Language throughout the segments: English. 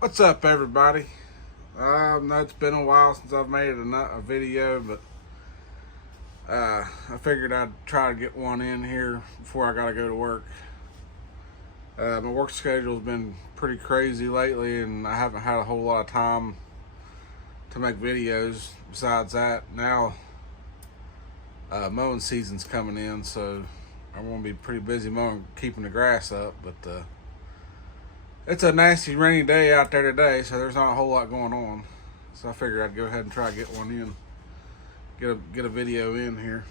What's up, everybody? I know it's been a while since I've made a video, but I figured I'd try to get one in here before I gotta go to work. My work schedule's been pretty crazy lately, and I haven't had a whole lot of time to make videos. Besides that, now mowing season's coming in, so I'm gonna be pretty busy mowing, keeping the grass up. But it's a nasty rainy day out there today, so there's not a whole lot going on. So I figured I'd go ahead and try to get one in, get a video in here.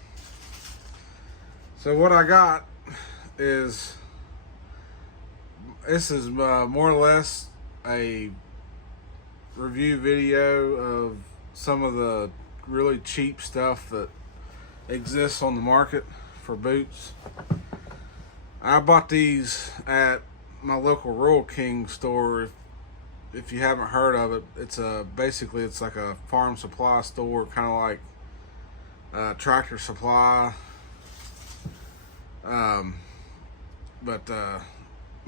So what I got is this is more or less a review video of some of the really cheap stuff that exists on the market for boots. I bought these at my local Rural King store. If you haven't heard of it, it's basically it's like a farm supply store, kind of like Tractor Supply. But my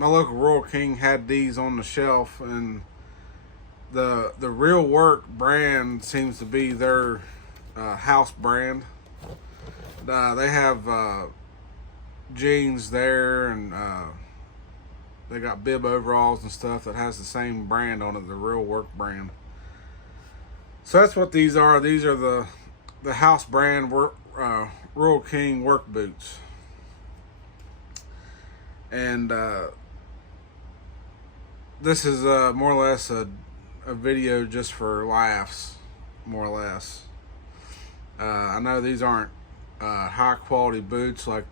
local Rural King had these on the shelf, and the Real Work brand seems to be their house brand. They have jeans there, and they got bib overalls and stuff that has the same brand on it, the Real Work brand. So that's what these are. These are the house brand Rural King work boots. And this is more or less a video just for laughs, more or less. I know these aren't high quality boots like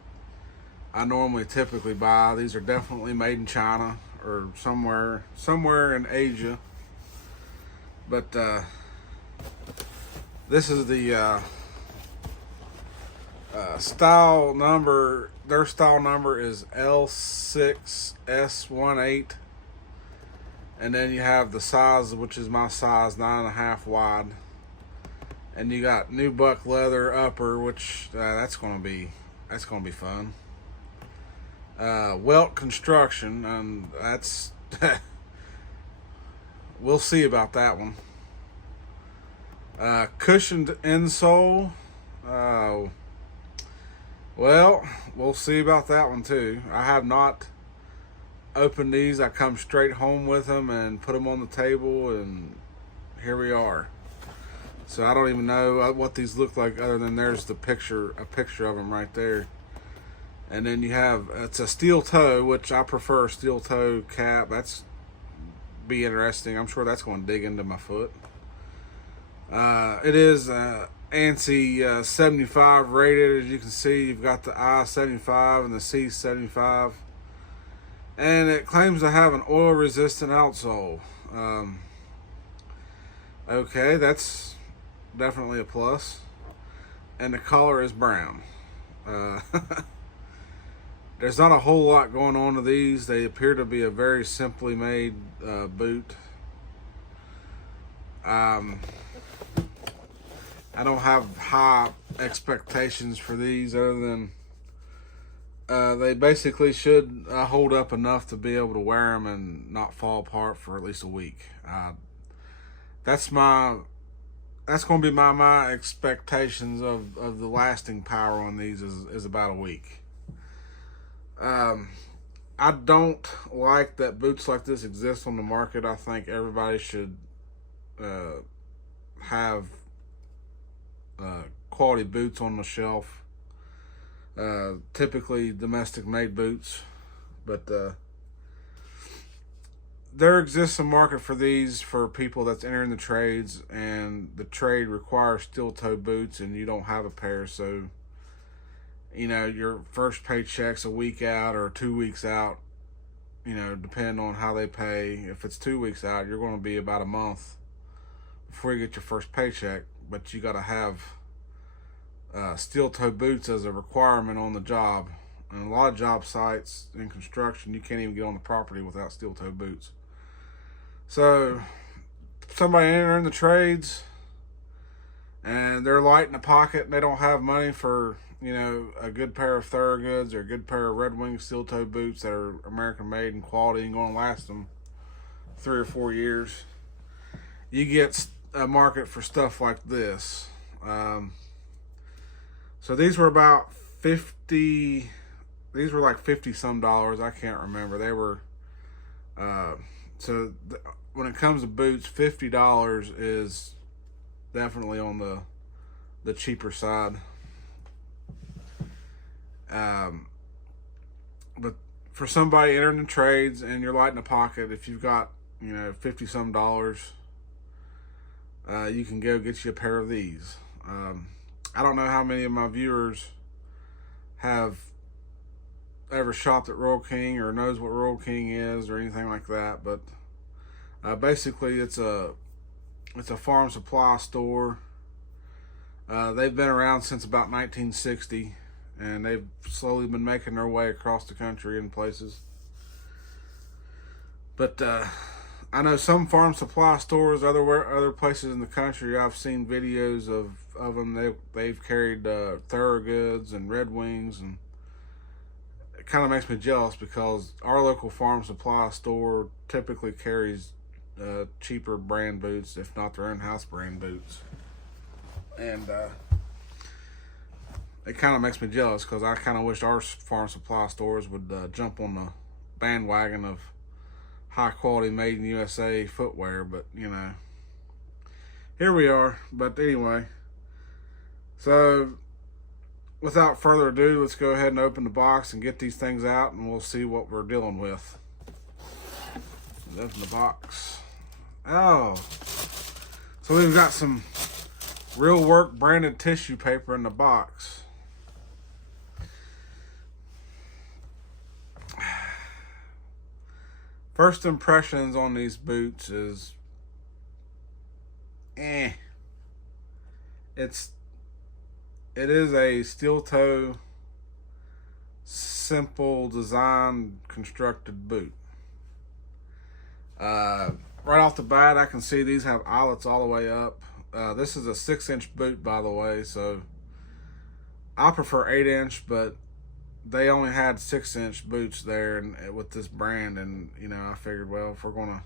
I normally typically buy. These are definitely made in China or somewhere in Asia. But this is the style number. Their style number is L6S18, and then you have the size, which is my size, 9.5 wide, and you got nubuck leather upper, which that's gonna be fun. Welt construction, and that's we'll see about that one. Cushioned insole. Well, we'll see about that one too. I have not opened these. I come straight home with them and put them on the table, and here we are. So I don't even know what these look like, other than there's a picture of them right there. And then you have, it's a steel toe, which I prefer a steel toe cap. That's be interesting. I'm sure that's going to dig into my foot. It is ANSI 75 rated. As you can see, you've got the I-75 and the C-75. And it claims to have an oil-resistant outsole. Okay, that's definitely a plus. And the color is brown. There's not a whole lot going on to these. They appear to be a very simply made boot. I don't have high expectations for these, other than they basically should hold up enough to be able to wear them and not fall apart for at least a week. That's going to be my expectations of the lasting power on these is about a week. I don't like that boots like this exist on the market. I think everybody should have quality boots on the shelf. Typically domestic made boots, but there exists a market for these for people that's entering the trades, and the trade requires steel toe boots, and you don't have a pair, so your first paycheck's a week out or 2 weeks out, depending on how they pay. If it's 2 weeks out, you're going to be about a month before you get your first paycheck, but you got to have steel toe boots as a requirement on the job. And a lot of job sites in construction, you can't even get on the property without steel toe boots. So somebody entering the trades and they're light in the pocket and they don't have money for a good pair of Thorogoods or a good pair of Red Wing steel toe boots that are American made and quality and going to last them 3 or 4 years, you get a market for stuff like this. So these were about 50. These were like 50 some dollars. I can't remember. They were. When it comes to boots, $50 is definitely on the cheaper side. But for somebody entering the trades and you're light in the pocket, if you've got 50 some dollars, you can go get you a pair of these. I don't know how many of my viewers have ever shopped at Rural King or knows what Rural King is or anything like that, but basically it's a farm supply store. They've been around since about 1960, and they've slowly been making their way across the country in places. But I know some farm supply stores, other places in the country, I've seen videos of them. They've carried Thorogoods and Red Wings, and it kind of makes me jealous because our local farm supply store typically carries cheaper brand boots, if not their own house brand boots. And it kind of makes me jealous because I kind of wish our farm supply stores would jump on the bandwagon of high quality made in USA footwear. But here we are. But anyway, so without further ado, let's go ahead and open the box and get these things out, and we'll see what we're dealing with. Let's open the box. Oh, so we've got some Real Work branded tissue paper in the box. First impressions on these boots is it is a steel toe, simple design constructed boot. Right off the bat, I can see these have eyelets all the way up. This is a 6-inch boot, by the way, so I prefer 8-inch, but they only had 6-inch boots there and with this brand, and I figured, well, if we're gonna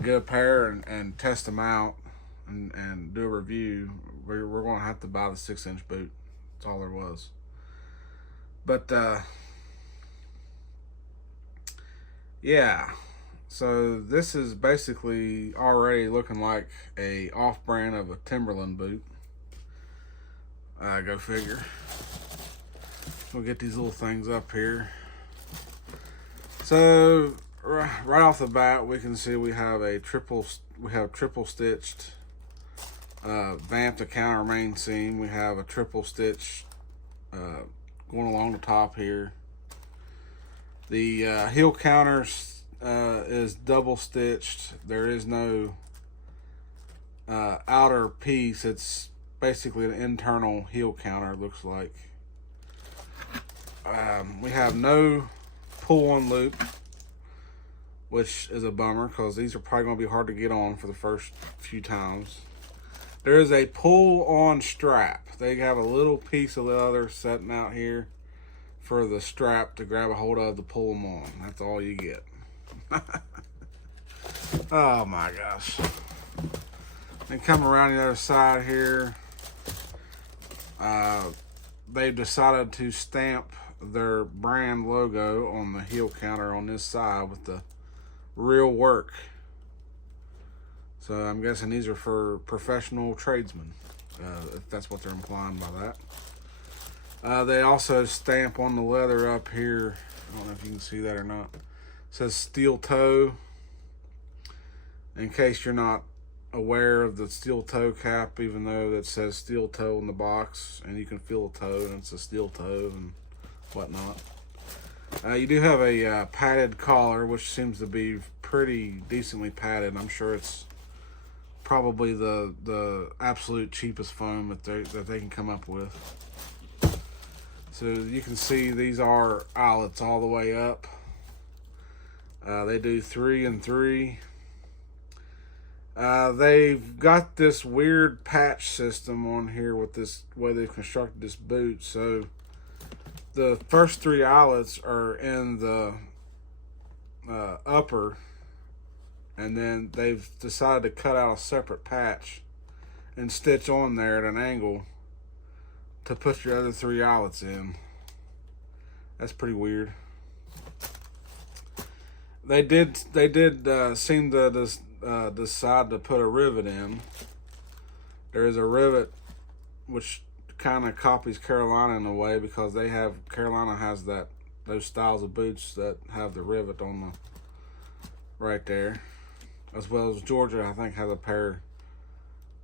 get a pair and test them out and do a review, we're gonna have to buy the 6-inch boot. That's all there was. But yeah, so this is basically already looking like a off-brand of a Timberland boot. Go figure. We'll get these little things up here. So right off the bat, we can see we have triple stitched vamp to counter main seam. We have a triple stitch going along the top here. The heel counter is double stitched. There is no outer piece. It's basically an internal heel counter, it looks like. We have no pull-on loop, which is a bummer because these are probably going to be hard to get on for the first few times. There is a pull-on strap. They have a little piece of leather sitting out here for the strap to grab a hold of to pull them on. That's all you get. Oh my gosh. Then come around the other side here. They've decided to stamp their brand logo on the heel counter on this side with the Real Work. So I'm guessing these are for professional tradesmen, if that's what they're implying by that. They also stamp on the leather up here. I don't know if you can see that or not. It says steel toe. In case you're not aware of the steel toe cap, even though it says steel toe in the box, and you can feel the toe, and it's a steel toe and whatnot. You do have a padded collar, which seems to be pretty decently padded. I'm sure it's probably the absolute cheapest foam that they can come up with. So you can see these are eyelets all the way up. They do 3 and 3. They've got this weird patch system on here with this way they've constructed this boot. So the first 3 eyelets are in the upper and then they've decided to cut out a separate patch and stitch on there at an angle to put your other 3 eyelets in. That's pretty weird. They did seem to decide to put a rivet in. There is a rivet which kind of copies Carolina in a way, because Carolina has those styles of boots that have the rivet on the right there, as well as Georgia. I think has a pair.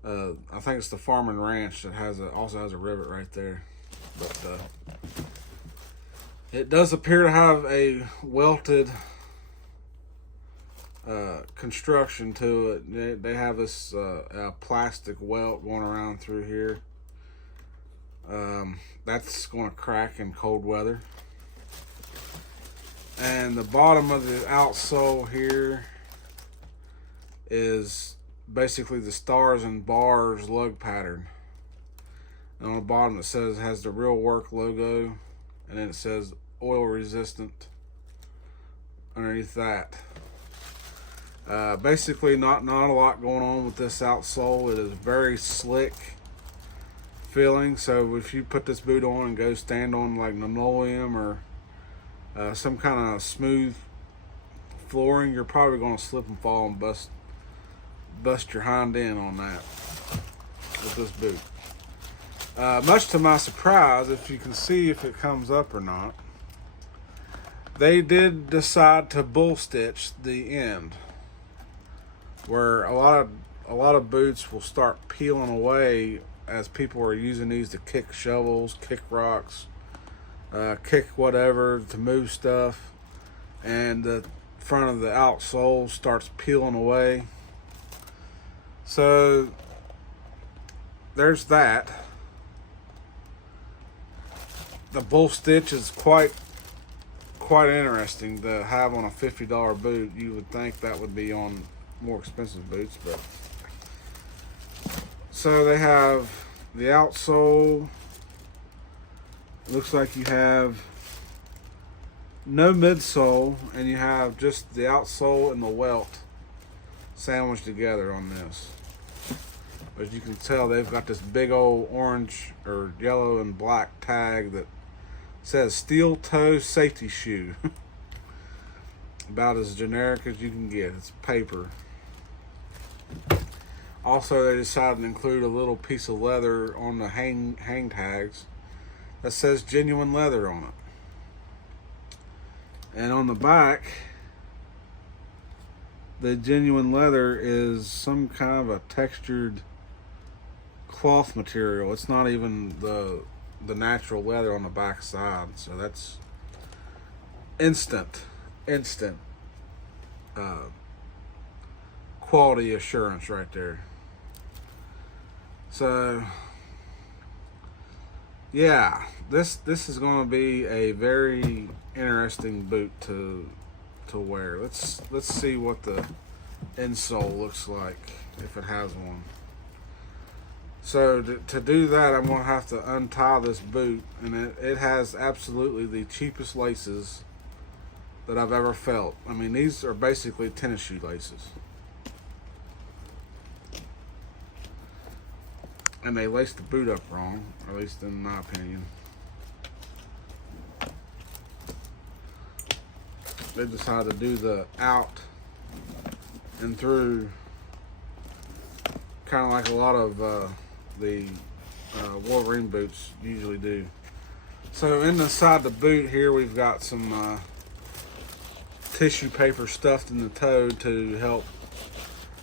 I think it's the Farm and Ranch that also has a rivet right there, but it does appear to have a welted construction to it. They have this plastic welt going around through here. That's going to crack in cold weather. And the bottom of the outsole here is basically the stars and bars lug pattern. And on the bottom it has the Real Work logo, and then it says oil resistant underneath that. Basically not a lot going on with this outsole. It is very slick feeling, so if you put this boot on and go stand on like linoleum or some kind of smooth flooring, you're probably going to slip and fall and bust your hind end on that with this boot. Much to my surprise, if you can see if it comes up or not, they did decide to bull stitch the end, where a lot of boots will start peeling away as people are using these to kick shovels, kick rocks, kick whatever, to move stuff, and the front of the outsole starts peeling away. So there's that. The bull stitch is quite interesting to have on a $50 boot. You would think that would be on more expensive boots, but so they have the outsole. Looks like you have no midsole, and you have just the outsole and the welt sandwiched together on this. As you can tell, they've got this big old orange or yellow and black tag that says steel toe safety shoe. About as generic as you can get. It's paper. Also, they decided to include a little piece of leather on the hang tags that says genuine leather on it. And on the back, the genuine leather is some kind of a textured cloth material. It's not even the natural leather on the back side. So that's instant quality assurance right there. So yeah, this is going to be a very interesting boot to wear. Let's see what the insole looks like, if it has one. So to do that, I'm going to have to untie this boot, and it has absolutely the cheapest laces that I've ever felt. I mean, these are basically tennis shoe laces. And they laced the boot up wrong, or at least in my opinion. They decided to do the out and through, kind of like a lot of the Wolverine boots usually do. So inside the boot here, we've got some tissue paper stuffed in the toe to help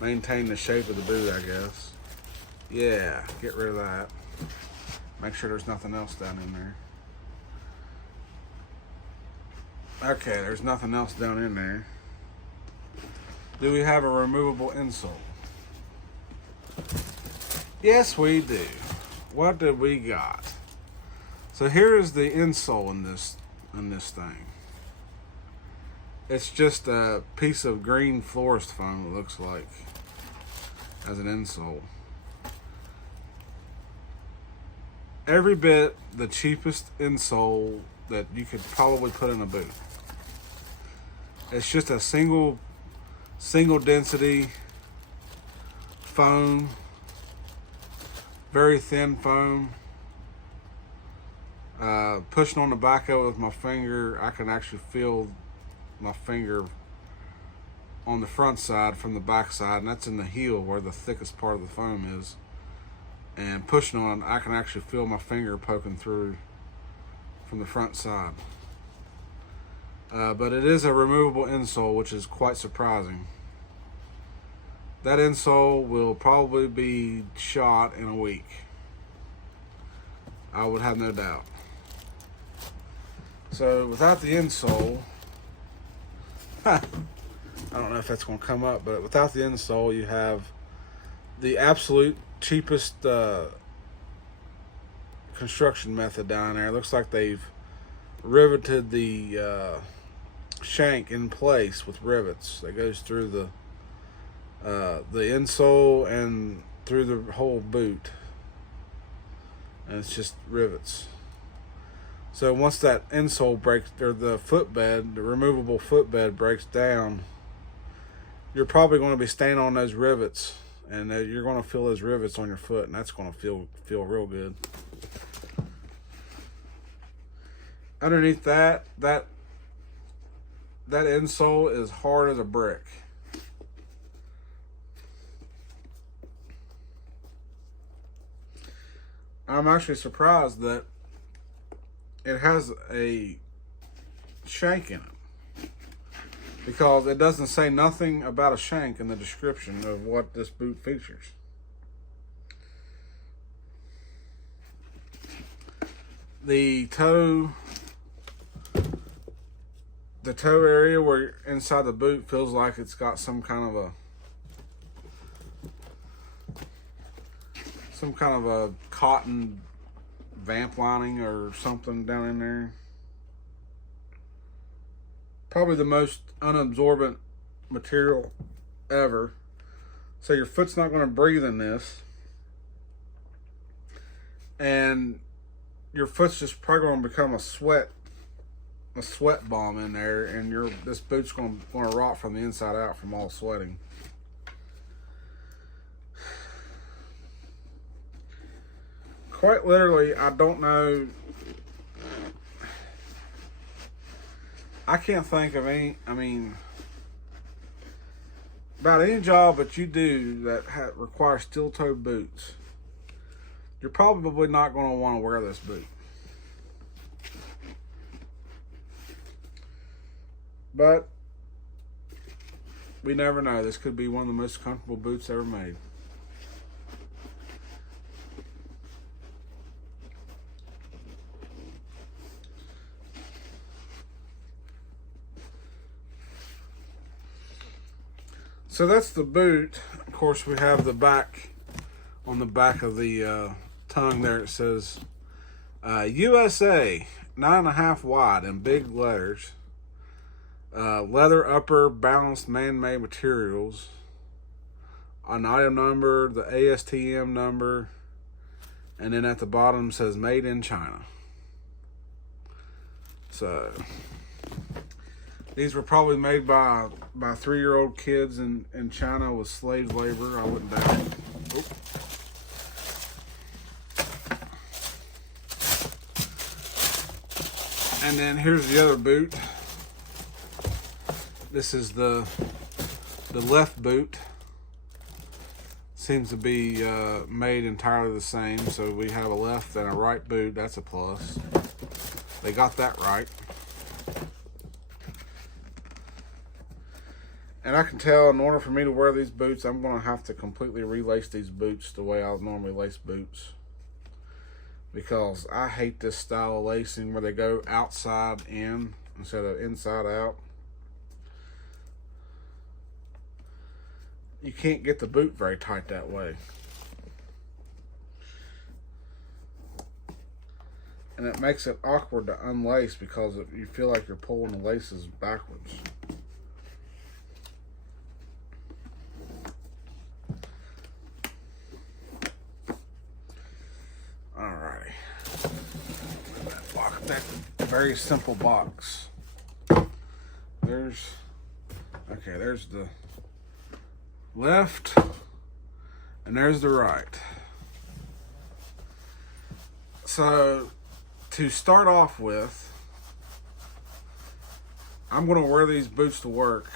maintain the shape of the boot, I guess. Yeah, get rid of that. Make sure there's nothing else down in there. Okay, there's nothing else down in there. Do we have a removable insole? Yes, we do. What did we got? So here is the insole in this thing. It's just a piece of green forest foam, it looks like, as an insole. Every bit the cheapest insole that you could probably put in a boot. It's just a single single density foam, very thin foam. Pushing on the back of it with my finger, I can actually feel my finger on the front side from the back side, and that's in the heel where the thickest part of the foam is. And pushing on it, I can actually feel my finger poking through from the front side. But it is a removable insole, which is quite surprising. That insole will probably be shot in a week. I would have no doubt. So without the insole, I don't know if that's going to come up, but without the insole, you have the absolute cheapest construction method down there. It looks like they've riveted the shank in place with rivets that goes through the insole and through the whole boot, and it's just rivets. So once that insole breaks, or the footbed, the removable footbed breaks down, you're probably going to be standing on those rivets, and you're going to feel those rivets on your foot, and that's going to feel real good. Underneath that insole is hard as a brick. I'm actually surprised that it has a shank in it, because it doesn't say nothing about a shank in the description of what this boot features. The toe area where inside the boot feels like it's got some kind of a cotton vamp lining or something down in there. Probably the most unabsorbent material ever. So your foot's not going to breathe in this, and your foot's just probably going to become a sweat bomb in there, and this boot's going to rot from the inside out from all sweating. Quite literally, I don't know. I can't think of any. I mean, about any job that you do that requires steel-toed boots, you're probably not going to want to wear this boot. But we never know. This could be one of the most comfortable boots ever made. So that's the boot. Of course, we have the back. On the back of the tongue there, it says USA 9.5 wide in big letters. Leather upper, balanced man-made materials. An item number, the ASTM number, and then at the bottom says made in China. So these were probably made by 3-year-old kids in China with slave labor. I wouldn't doubt it. Oop. And then here's the other boot. This is the left boot. Seems to be made entirely the same. So we have a left and a right boot. That's a plus. They got that right. And I can tell, in order for me to wear these boots, I'm going to have to completely relace these boots the way I normally lace boots. Because I hate this style of lacing where they go outside in instead of inside out. You can't get the boot very tight that way. And it makes it awkward to unlace because you feel like you're pulling the laces backwards. Alrighty. That's a very simple box. There's the left, and there's the right. So to start off with, I'm going to wear these boots to work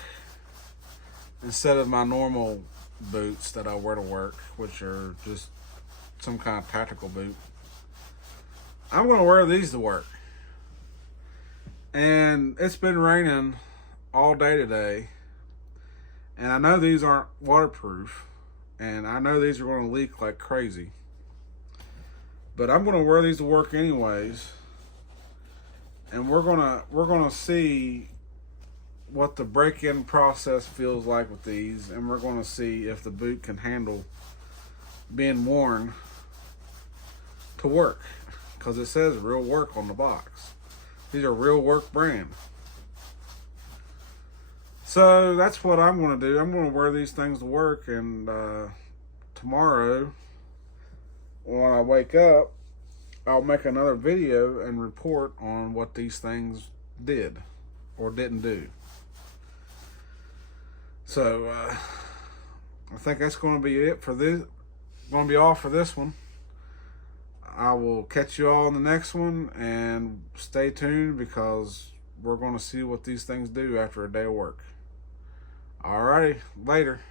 instead of my normal boots that I wear to work, which are just some kind of tactical boot. I'm going to wear these to work. And it's been raining all day today. And I know these aren't waterproof. And I know these are going to leak like crazy. But I'm going to wear these to work anyways. And we're gonna see what the break-in process feels like with these, and we're going to see if the boot can handle being worn to work, because it says Real Work on the box. These are Real Work brand. So that's what I'm going to do. I'm going to wear these things to work, and tomorrow when I wake up, I'll make another video and report on what these things did or didn't do. So I think that's going to be it for this. Going to be all for this one. I will catch you all in the next one, and stay tuned because we're going to see what these things do after a day of work. Alrighty, later.